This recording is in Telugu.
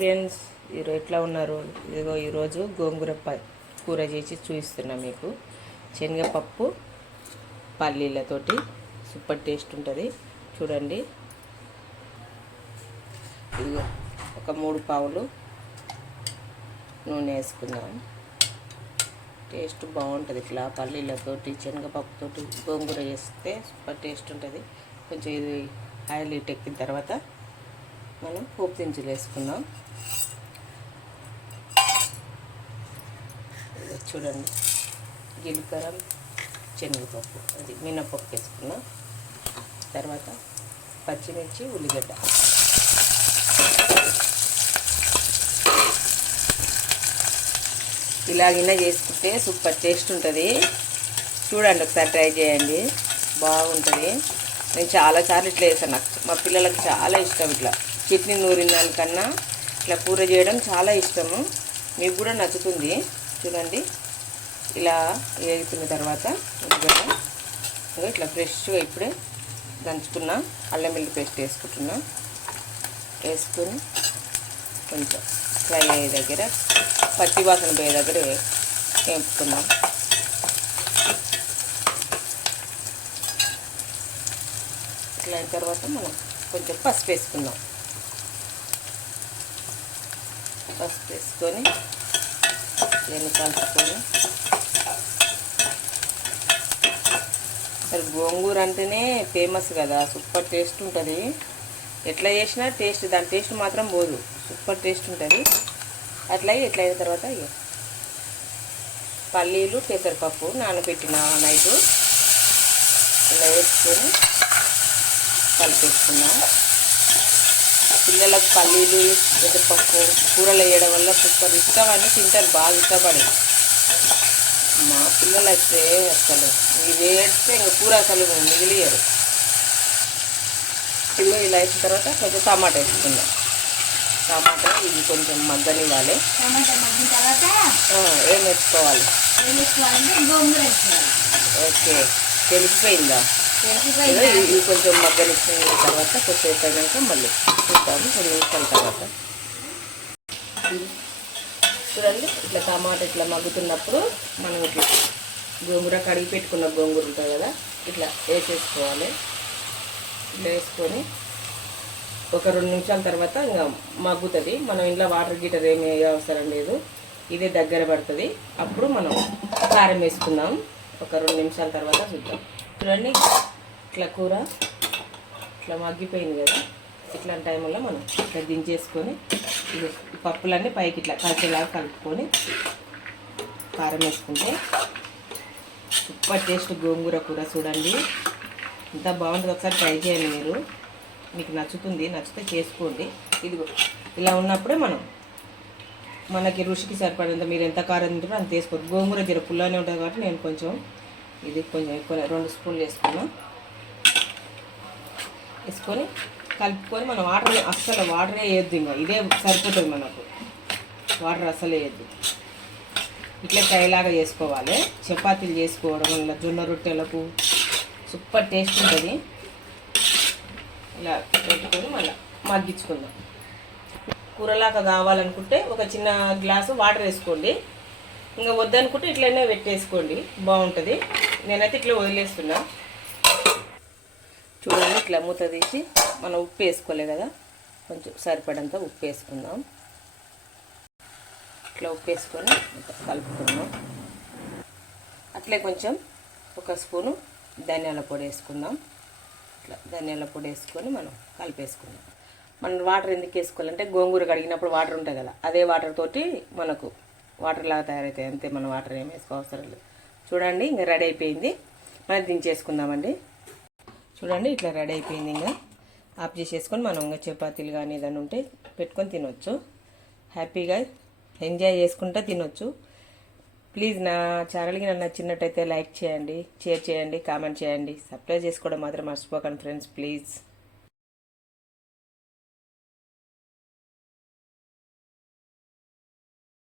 ఫ్రెండ్స్, ఈరోజు ఎట్లా ఉన్నారు? ఇదిగో ఈరోజు గోంగూర కూర చేసి చూపిస్తున్నా మీకు. శనగపప్పు పల్లీలతోటి సూపర్ టేస్ట్ ఉంటుంది. చూడండి, ఇదిగో ఒక 3 పావులు నూనె వేసుకుందాం. టేస్ట్ బాగుంటుంది. ఇట్లా పల్లీలతోటి శనగపప్పుతోటి గోంగూర చేస్తే సూపర్ టేస్ట్ ఉంటుంది. కొంచెం ఇది ఆయిల్ ఎక్కిన తర్వాత మనం పోపు దినుసులు వేసుకుందాం. చూడండి, జీలకర్ర, శనగపప్పు, అది మినపప్పు వేసుకున్నాం. తర్వాత పచ్చిమిర్చి, ఉల్లిగడ్డ. ఇలాగినా చేసుకుంటే సూపర్ టేస్ట్ ఉంటుంది. చూడండి, ఒకసారి ట్రై చేయండి, బాగుంటుంది. నేను చాలాసార్లు ఇట్లా వేసాను. మా పిల్లలకు చాలా ఇష్టం. ఇట్లా చట్నీ నూరిన దానికన్నా ఇట్లా కూర చేయడం చాలా ఇష్టము. మీకు కూడా నచ్చుతుంది. చూడండి, ఇలా వేగుతున్న తర్వాత ఇట్లా ఫ్రెష్గా ఇప్పుడే దంచుకున్న అల్లం వెల్లుల్లి పేస్ట్ వేసుకుంటున్నా. వేసుకొని కొంచెం ఫ్రై అయ్యే దగ్గర, పచ్చి వాసన పోయే దగ్గర వేపుకుందాం. ఇట్లా అయిన తర్వాత మనం కొంచెం పసుపు వేసుకుందాం. పసుపు వేసుకొని దీన్ని కలుపుకొని, మరి గోంగూర అంటేనే ఫేమస్ కదా, సూపర్ టేస్ట్ ఉంటుంది. ఎట్లా చేసినా టేస్ట్, దాని టేస్ట్ మాత్రం పోదు, సూపర్ టేస్ట్ ఉంటుంది. ఎట్లా అయిన తర్వాత పల్లీలు, పెసరపప్పు నానబెట్టిన నైటు ఇలా వేసుకొని కలిపేసుకున్నాం. పిల్లలకు పల్లీలు, పెసరపప్పు కూరలు వేయడం వల్ల సూపర్ ఇష్టం అని తింటారు, బాగా ఇష్టపడి. మా పిల్లలు అయితే అసలు ఇవి వేస్తే ఇంకా కూర అసలు మిగిలియరు. పిల్లలు ఇలా వేసిన తర్వాత కొంచెం టమాటా వేసుకుందాం. టమాటా ఇది కొంచెం మగ్గనివ్వాలి. ఏం వేసుకోవాలి? ఓకే, తెలిసిపోయిందా? ఇది కొంచెం మగ్గనిచ్చిన తర్వాత కొద్దిసేపు అయినాక మళ్ళీ చూద్దాము. 2 నిమిషాల తర్వాత చూడండి, ఇట్లా టమాటా ఇట్లా మగ్గుతున్నప్పుడు మనం ఇట్లా గోంగూర కడిగి పెట్టుకున్న గోంగూర ఉంటుంది కదా, ఇట్లా వేసేసుకోవాలి. ఇట్లా వేసుకొని ఒక 2 నిమిషాల తర్వాత ఇంకా మగ్గుతుంది. మనం ఇంట్లో వాటర్ గీటర్ ఏమి అవసరం లేదు, ఇదే దగ్గర పడుతుంది. అప్పుడు మనం కారం వేసుకుందాం. ఒక 2 నిమిషాల తర్వాత చూద్దాం. చూడండి, ఇట్లా కూర ఇట్లా మగ్గిపోయింది కదా. ఇట్లాంటి టైంలో మనం ఇట్లా దించేసుకొని ఇది పప్పులన్నీ పైకి ఇట్లా కలిసేలాగా కలుపుకొని కారం వేసుకుంటే సూపర్ టేస్ట్ గోంగూర కూర. చూడండి, ఇంత బాగుంటుంది. ఒకసారి ట్రై చేయండి మీరు, మీకు నచ్చుతుంది. నచ్చితే చేసుకోండి. ఇదిగో ఇలా ఉన్నప్పుడే మనకి రుచికి సరిపడేంత, మీరు ఎంత కారం తింటారో అంత వేసుకోవద్దు. గోంగూర జర పుల్లనే ఉంటుంది కాబట్టి నేను కొంచెం ఎక్కువ 2 స్పూన్లు వేసుకున్నాం. వేసుకొని కలుపుకొని మనం అస్సలు వాటరే వేయద్దు. ఇంకా ఇదే సరిపోతుంది మనకు, వాటర్ అస్సలు వేయద్దు. ఇట్లా ఫ్రైలాగా చేసుకోవాలి. చపాతీలు చేసుకోవడం వల్ల, జొన్న రొట్టెలకు సూపర్ టేస్ట్ ఉంటుంది. ఇలా పెట్టుకొని మళ్ళీ మగ్గించుకుందాం. కూరలాగా కావాలనుకుంటే ఒక చిన్న గ్లాసు వాటర్ వేసుకోండి. ఇంకా వద్దనుకుంటే ఇట్లనే పెట్టేసుకోండి, బాగుంటుంది. నేనైతే ఇట్లా వదిలేస్తున్నా. చూడండి, ఇట్లా మూత తీసి మనం ఉప్పు వేసుకోలే కదా, కొంచెం సరిపడంత ఉప్పు వేసుకుందాం. ఇట్లా ఉప్పు వేసుకొని కలుపుకుందాం. అట్లే కొంచెం 1 స్పూను ధనియాల పొడి వేసుకుందాం. ఇట్లా ధనియాల పొడి వేసుకొని మనం కలిపేసుకుందాం. మనం వాటర్ ఎందుకు వేసుకోవాలంటే గోంగూర కడిగినప్పుడు వాటర్ ఉంటుంది కదా, అదే వాటర్ తోటి మనకు వాటర్ లాగా తయారవుతాయి. అంతే, మనం వాటర్ ఏమి వేసుకోవసరం లేదు. చూడండి, ఇంకా రెడీ అయిపోయింది. మనం దించేసుకుందామండి. చూడండి, ఇట్లా రెడీ అయిపోయింది. ఇంకా ఆఫ్ చేసేసుకొని మనం ఇంకా చపాతీలు కానీ ఏదైనా ఉంటే పెట్టుకొని తినొచ్చు. హ్యాపీగా ఎంజాయ్ చేసుకుంటూ తినొచ్చు. ప్లీజ్ నా ఛానల్కి నచ్చినట్టయితే లైక్ చేయండి, షేర్ చేయండి, కామెంట్ చేయండి. సబ్స్క్రైబ్ చేసుకోవడం మాత్రం మర్చిపోకండి ఫ్రెండ్స్, ప్లీజ్.